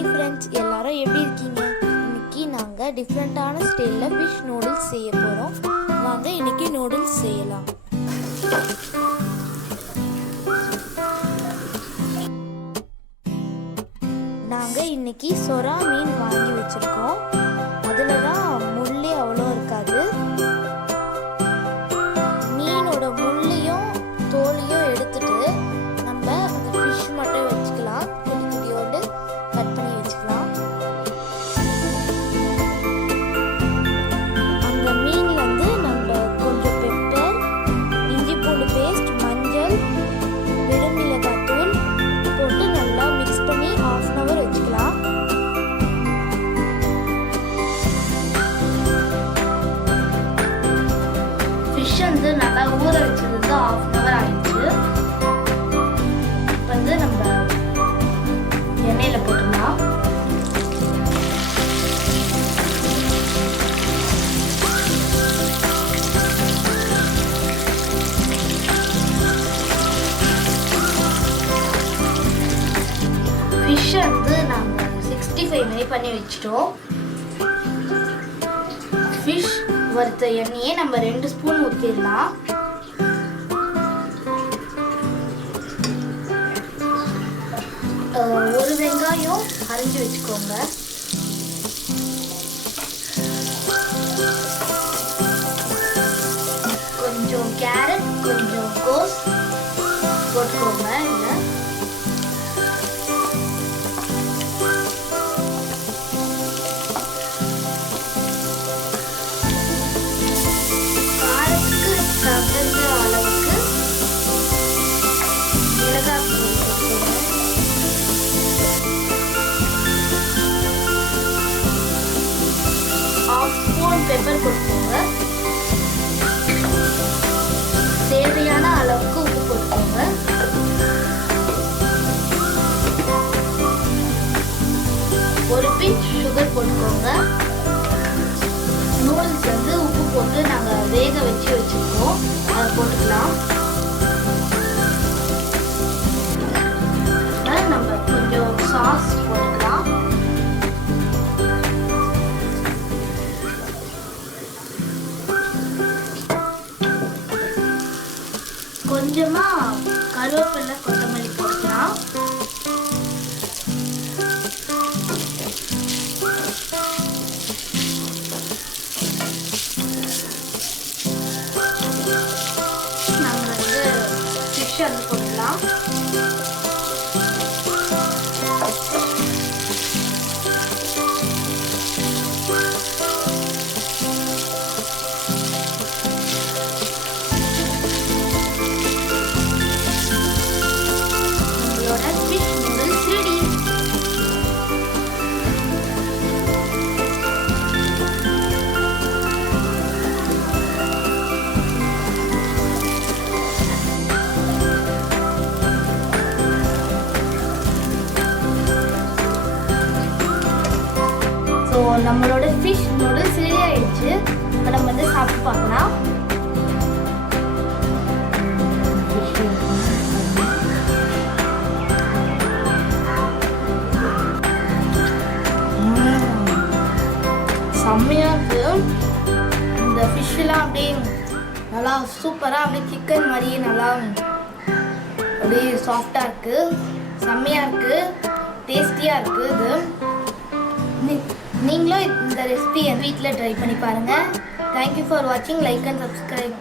Hi friends, எல்லாரும் எப்படி இருக்கீங்க? இன்னைக்கு நாங்கள் டிஃப்ரெண்ட்டான ஸ்டைலில் ஃபிஷ் நூடுல்ஸ் செய்ய போகிறோம். வாங்க இன்னைக்கு நூடுல்ஸ் செய்யலாம். நாங்கள் இன்னைக்கு சொரா மீன் வாங்கி வச்சுருக்கோம். அதில் தான் முள்ளே அவ்வளோ இருக்காது. மீனோட முள்ளையும் தோலையும் எடுத்துட்டு நம்ம அந்த ஃபிஷ் மட்டும் வச்சுக்கலாம். குட்டி குட்டியோடு கட் பண்ணி வச்சுக்கலாம். அந்த மீன் வந்து நம்ம கொஞ்சம் பெப்பர், இஞ்சி பூண்டு பேஸ்ட், மஞ்சள், வெறும் மிளகாத்தூள் போட்டு நல்லா மிக்ஸ் பண்ணி 1/2 hour வச்சுக்கலாம். ஃபிஷ் வந்து நல்லா ஊற வச்சது 1/2 hour ஆயிடுச்சு. இப்போ வந்து நம்ம எண்ணெயில் போட்டுக்கலாம். ஃபிஷ் வந்து நாங்கள் 65 மாதிரி பண்ணி வச்சிட்டோம். ஃபிஷ் வறுத்த எண்ணெயே நம்ம 2 ஸ்பூன் ஊற்றிடலாம். ஒரு வெங்காயம் அரைஞ்சி வச்சுக்கோங்க. கொஞ்சம் கேரட், கொஞ்சம் கோஸ் போட்டுக்கோங்க. இல்லை காரத்துக்கு தகுந்த அளவுக்கு மிளகாய் தூள் போட்டுக்கோங்க. பெப்பர் போட்டுக்கோங்க. தேவையான அளவுக்கு உப்பு போட்டுக்கோங்க. ஒரு பிஞ்ச் சுகர் போட்டுக்கோங்க. நூடுல்ஸ் வந்து உப்பு போட்டு நாங்கள் வேக வச்சு வச்சுருக்கோம், அதை போட்டுக்கலாம். நம்ம கொஞ்சம் சாஸ் போட்டுக்கலாம். கொஞ்சமா கருவேப்பிலை, கொத்தமல்லி போடலாம். நம்ம வந்து ஃபிஷ் வந்து போடலாம். நம்மளோட ஃபிஷ் நூடுல்ஸ் ரெடி ஆயிடுச்சு. இப்போ நம்ம வந்து சாப்பிட்டு பார்க்கலாம். செம்மையாக இருக்கு. இந்த ஃபிஷ்ஷெலாம் அப்படியே நல்லா சூப்பராக அப்படியே சிக்கன் மாதிரியே நல்லா அப்படியே சாஃப்டாக இருக்குது. செம்மையாக இருக்குது, டேஸ்டியாக இருக்குது. இது நீங்களும் இந்த ரெசிபி என் வீட்டில் ட்ரை பண்ணி பாருங்கள். தேங்க்யூ ஃபார் வாட்சிங். Like and subscribe.